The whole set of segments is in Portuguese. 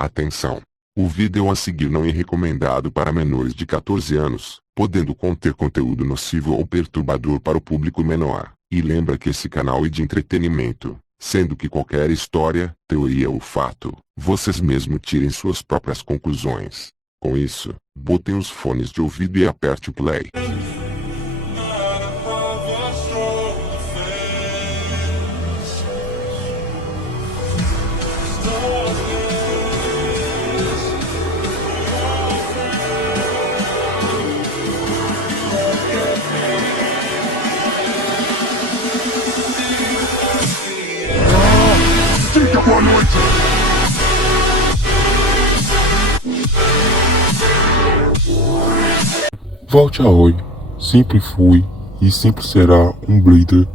Atenção! O vídeo a seguir não é recomendado para menores de 14 anos, podendo conter conteúdo nocivo ou perturbador para o público menor. E lembra que esse canal é de entretenimento, sendo que qualquer história, teoria ou fato, vocês mesmos tirem suas próprias conclusões. Com isso, botem os fones de ouvido e aperte o play. Diga boa noite! Vault Aoi sempre foi e sempre será um Blader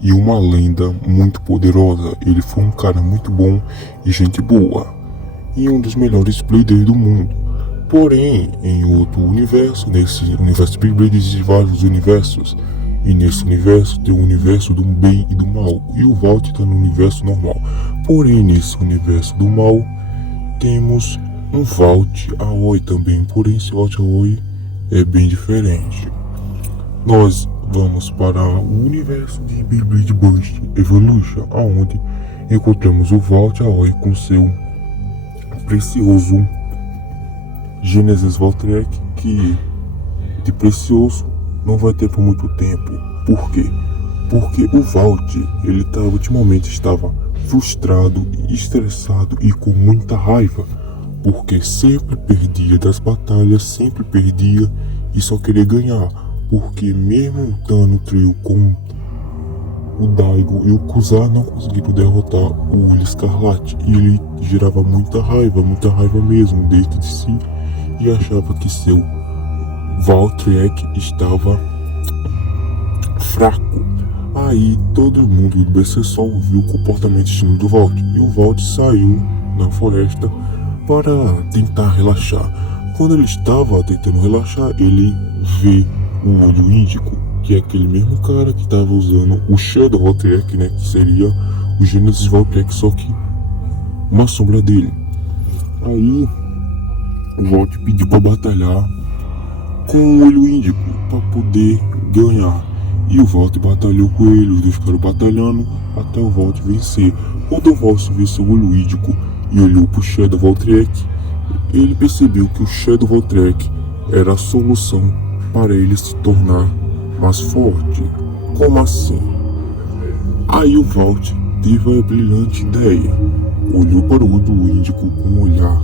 e uma lenda muito poderosa. Ele foi um cara muito bom e gente boa, e um dos melhores Bladers do mundo. Porém, em outro universo, nesse universo Big Blade existem vários universos, e nesse universo tem o universo do bem e do mal, e o Vault está no universo normal. Porém, nesse universo do mal, temos um Vault Aoi também, porém esse Vault Aoi é bem diferente. Nós vamos para o universo de Beyblade Burst Evolution, aonde encontramos o Vault Aoi com seu precioso Genesis Voltrek, que de precioso não vai ter por muito tempo. Por quê? Porque o Vault, ele ultimamente estava frustrado, estressado e com muita raiva, porque sempre perdia das batalhas, sempre perdia e só queria ganhar, porque mesmo lutando trio com o Daigo e o Kuzar não conseguiram derrotar o Olho Escarlate, e ele gerava muita raiva mesmo dentro de si, e achava que seu Voltrek estava fraco. Aí todo mundo do BC Sol viu o comportamento estranho do Vault, e o Vault saiu na floresta para tentar relaxar. Quando ele estava tentando relaxar, ele vê o Olho Índico, que é aquele mesmo cara que estava usando o Shadow Voltrek, né, que seria o Genesis Voltrek, só que uma sombra dele. Aí o Vault pediu para batalhar com o Olho Índico para poder ganhar, e o Vault batalhou com ele. Os dois ficaram batalhando até o Vault vencer. Quando o Vault venceu o Olho Índico e olhou para o Shadow Voltrek, ele percebeu que o Shadow Voltrek era a solução para ele se tornar mais forte. Como assim? Aí o Vault teve a brilhante ideia, olhou para o Olho Índico com um olhar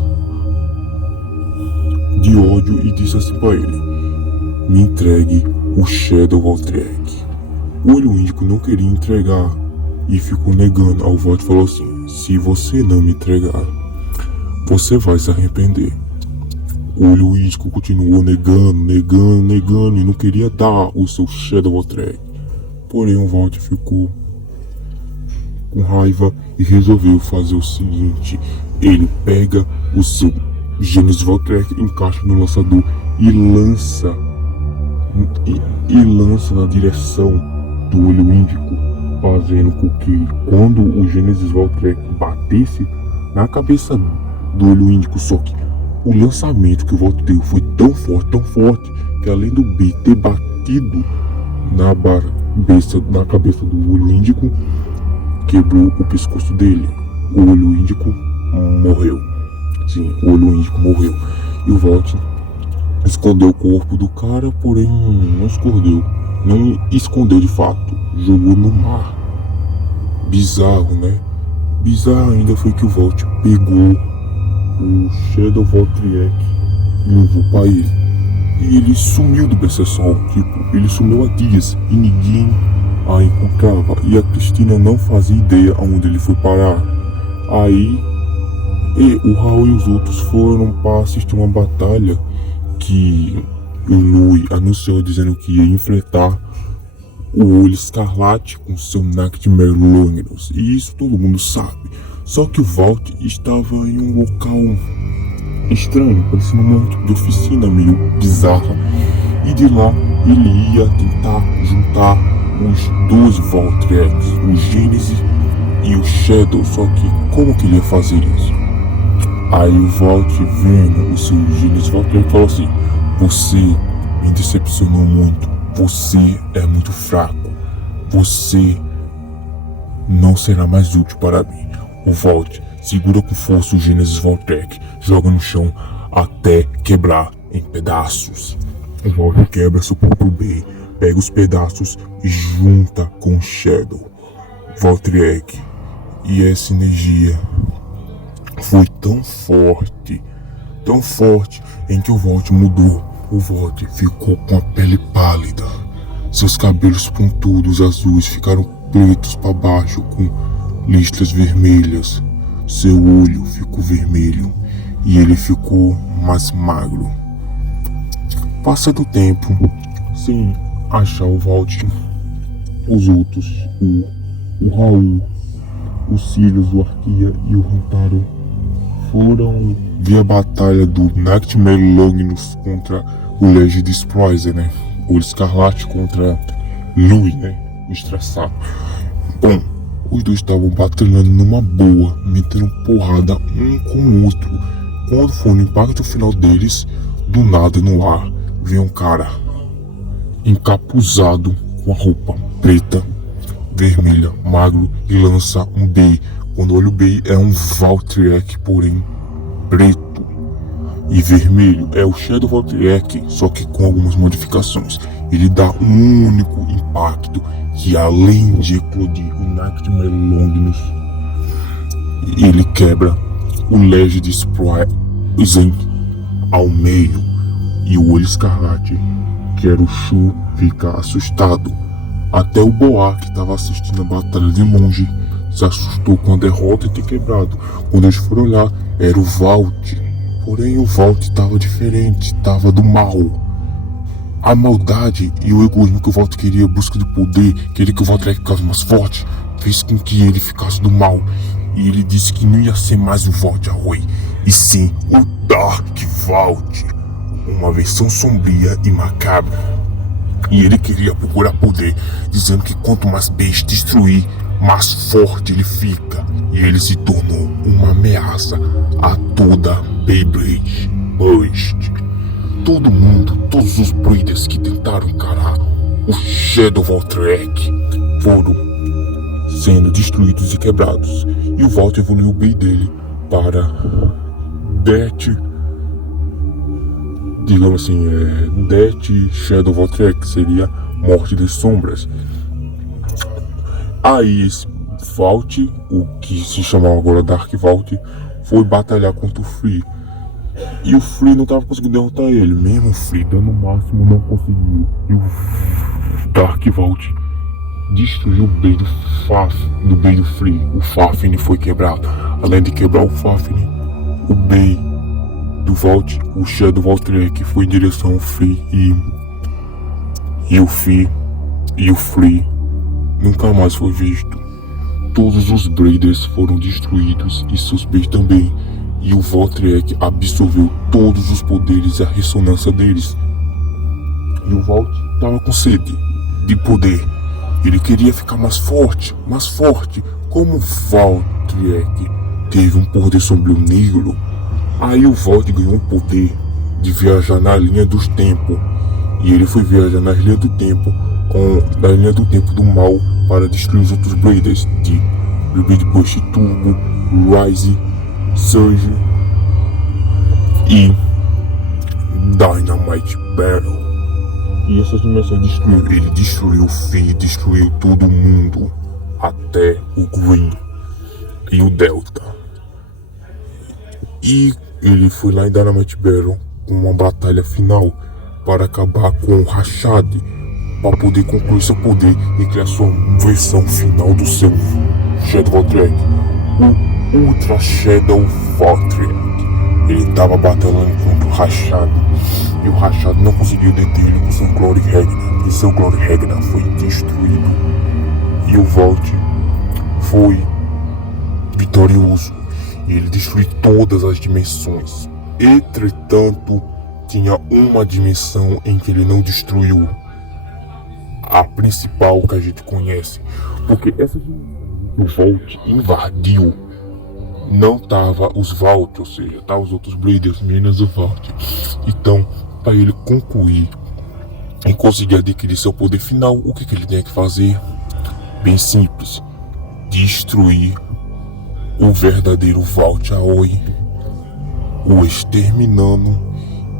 de ódio e disse assim para ele: me entregue o Shadow Voltrek. O Olho Índico não queria entregar e ficou negando. Aí o Vault falou assim: se você não me entregar, você vai se arrepender. O Olho Índico continuou negando e não queria dar o seu Shadow Voltrek. Porém o Vault ficou com raiva e resolveu fazer o seguinte: ele pega o seu Genesis Voltrek, encaixa no lançador e lança na direção do Olho Índico, fazendo com que quando o Genesis Voltrek batesse na cabeça do Olho Índico, só que o lançamento que o Vault deu foi tão forte, que além do B ter batido na cabeça do Olho Índico, quebrou o pescoço dele. O Olho Índico morreu. Sim, o Olho Índico morreu. E o Vault escondeu o corpo do cara, porém não escondeu de fato, jogou no mar. Bizarro, né? Bizarro ainda foi que o Vault pegou o Shadow Voltrek e levou pra ele. E ele sumiu do BC Sol, ele sumiu há dias e ninguém a encontrava. E a Cristina não fazia ideia aonde ele foi parar. Aí o Raul e os outros foram para assistir uma batalha que o Lui anunciou dizendo que ia enfrentar o Olho Escarlate com seu Nightmare Luminous. E isso todo mundo sabe. Só que o Vault estava em um local estranho, parecendo um tipo de oficina meio bizarra. E de lá ele ia tentar juntar os dois Voltreks, o Genesis e o Shadow. Só que como que ele ia fazer isso? Aí o Vault, vendo o seu Gênesis Voltrek, falou assim: você me decepcionou muito, você é muito fraco, você não será mais útil para mim. O Vault segura com força o Gênesis Voltrek, joga no chão até quebrar em pedaços. O Vault quebra seu próprio Bey, pega os pedaços e junta com o Shadow Voltrek. E essa energia foi tão forte, em que o Vault mudou. O Vault ficou com a pele pálida, seus cabelos pontudos azuis ficaram pretos para baixo com listras vermelhas, seu olho ficou vermelho e ele ficou mais magro. Passa do tempo, sem achar o Vault, os outros, o Raul, o Sirius, o Arquia e o Rantaro foram ver a batalha do Nightmare Longinus contra o Legend Destroyer, né? O Escarlate contra Louis, né? O estressado. Bom, os dois estavam batalhando numa boa, metendo porrada um com o outro. Quando foi no impacto final deles, do nada no ar, veio um cara encapuzado com a roupa preta, vermelha, magro e lança um Bey. Quando olha o Bey é um Voltrek, porém preto e vermelho. É o Shadow Voltrek, só que com algumas modificações. Ele dá um único impacto que, além de eclodir o Nightmare Longinus, ele quebra o Legend Destroyer ao meio. E o Olho Escarlate, que era o Shu, fica assustado. Até o Boar, que estava assistindo a batalha de longe, se assustou com a derrota e ter quebrado. Quando eles foram olhar, era o Vault. Porém o Vault estava diferente, estava do mal. A maldade e o egoísmo que o Vault queria, a busca de poder, queria que o Voltrek ficasse mais forte, fez com que ele ficasse do mal. E ele disse que não ia ser mais o Vault Arroy, e sim o Dark Vault, uma versão sombria e macabra. E ele queria procurar poder, dizendo que quanto mais Beys destruir, mais forte ele fica. E ele se tornou uma ameaça a toda Beyblade Burst. Todo mundo, todos os Breeders que tentaram encarar o Shadow Voltrek foram sendo destruídos e quebrados. E o Vault evoluiu o Bey dele para Death, digamos assim, Death Shadow Voltrek, que seria Morte das Sombras. Aí esse Vault, o que se chamava agora Dark Vault, foi batalhar contra o Free. E o Free não estava conseguindo derrotar ele, mesmo o Free dando o máximo não conseguiu. E o Dark Vault destruiu o Bey do Bey do Free. O Fafnir foi quebrado. Além de quebrar o Fafnir, o Bey do Vault, o Shadow Voltrek, foi em direção ao Free e o Free nunca mais foi visto. Todos os Breeders foram destruídos e seus Beys também. E o Voltrek absorveu todos os poderes e a ressonância deles. E o Vault estava com sede de poder. Ele queria ficar mais forte. Como o Voltrek teve um poder sombrio negro, aí o Vault ganhou o poder de viajar na linha dos tempos. E ele foi viajar na linha do tempo, na linha do tempo do mal, para destruir os outros Breeders de Blade Burst Turbo, Rise, Surge e Dynamite Battle. E essas dimensões destruiu. Ele destruiu o Fi, destruiu todo mundo, até o Green e o Delta. E ele foi lá em Dynamite Battle com uma batalha final para acabar com o Rashad, para poder concluir seu poder e criar sua versão final do seu Shadow Voltrek, o Ultra Shadow Voltrek. Ele estava batalhando contra o Rashad e o Rashad não conseguiu deter ele com seu Glory Ragnar, e seu Glory Ragnar foi destruído e o Vault foi vitorioso. Ele destruiu todas as dimensões. Entretanto, tinha uma dimensão em que ele não destruiu, a principal que a gente conhece, porque essa dimensão o Vault invadiu não tava os Vault, ou seja, tá os outros Bladers menos o Vault. Então, para ele concluir e conseguir adquirir seu poder final, o que ele tem que fazer? Bem simples: destruir o verdadeiro Vault Aoi, o exterminando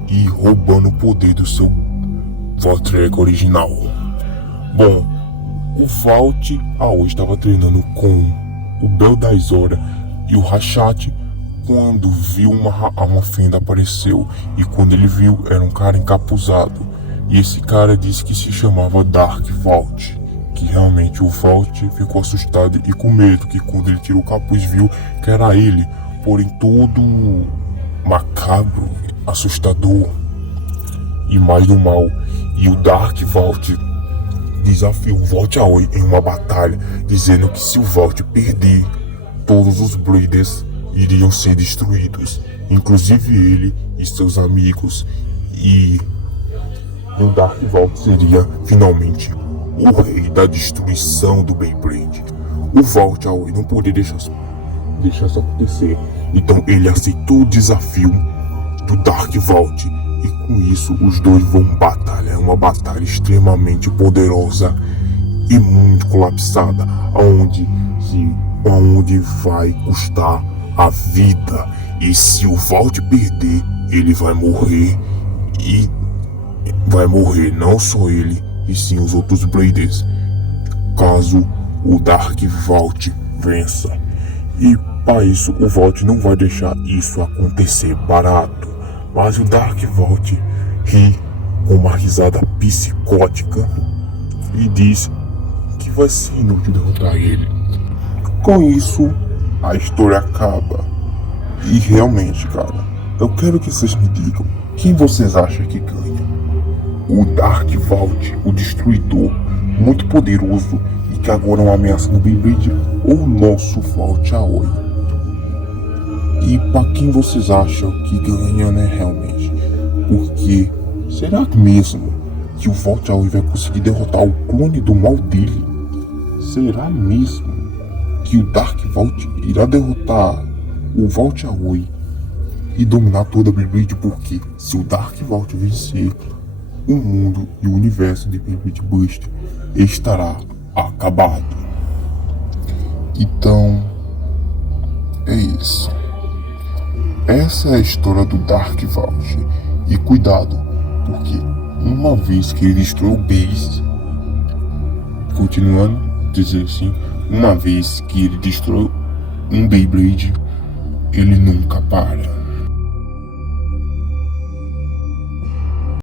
e roubando o poder do seu Valtryek original. Bom, o Vault Aoi estava treinando com o Beldazora e o Rashad quando viu uma fenda apareceu, e quando ele viu era um cara encapuzado, e esse cara disse que se chamava Dark Vault, que realmente o Vault ficou assustado e com medo, que quando ele tirou o capuz viu que era ele, porém todo macabro, assustador e mais do mal. E o Dark Vault desafiou o Vault Aoi em uma batalha, dizendo que se o Vault perder, todos os Bladers iriam ser destruídos, inclusive ele e seus amigos, e o Dark Vault seria finalmente o rei da destruição do Beyblade. O Vault Aoi não poderia deixar isso acontecer, então ele aceitou o desafio do Dark Vault, e com isso os dois vão batalhar. É uma batalha extremamente poderosa e muito colapsada, onde vai custar a vida, e se o Vault perder, ele vai morrer, e vai morrer não só ele, e sim os outros Bladers, caso o Dark Vault vença. E para isso o Vault não vai deixar isso acontecer barato, mas o Dark Vault ri com uma risada psicótica e diz que vai ser inútil derrotar ele. Com isso, a história acaba. E realmente, cara, eu quero que vocês me digam quem vocês acham que ganha: o Dark Vault, o destruidor, muito poderoso e que agora é uma ameaça no Beyblade, ou o nosso Vault Aoi? E pra quem vocês acham que ganha, né, realmente? Porque será mesmo que o Vault Aoi vai conseguir derrotar o clone do mal dele? Será mesmo que o Dark Vault irá derrotar o Vault Aoi e dominar toda a Beyblade? Porque se o Dark Vault vencer, o mundo e o universo de Beyblade Burst estará acabado. Então, é isso. Essa é a história do Dark Vault. E cuidado, porque uma vez que ele destruiu o Base, continuando a dizer assim, uma vez que ele destrói um Beyblade, ele nunca para.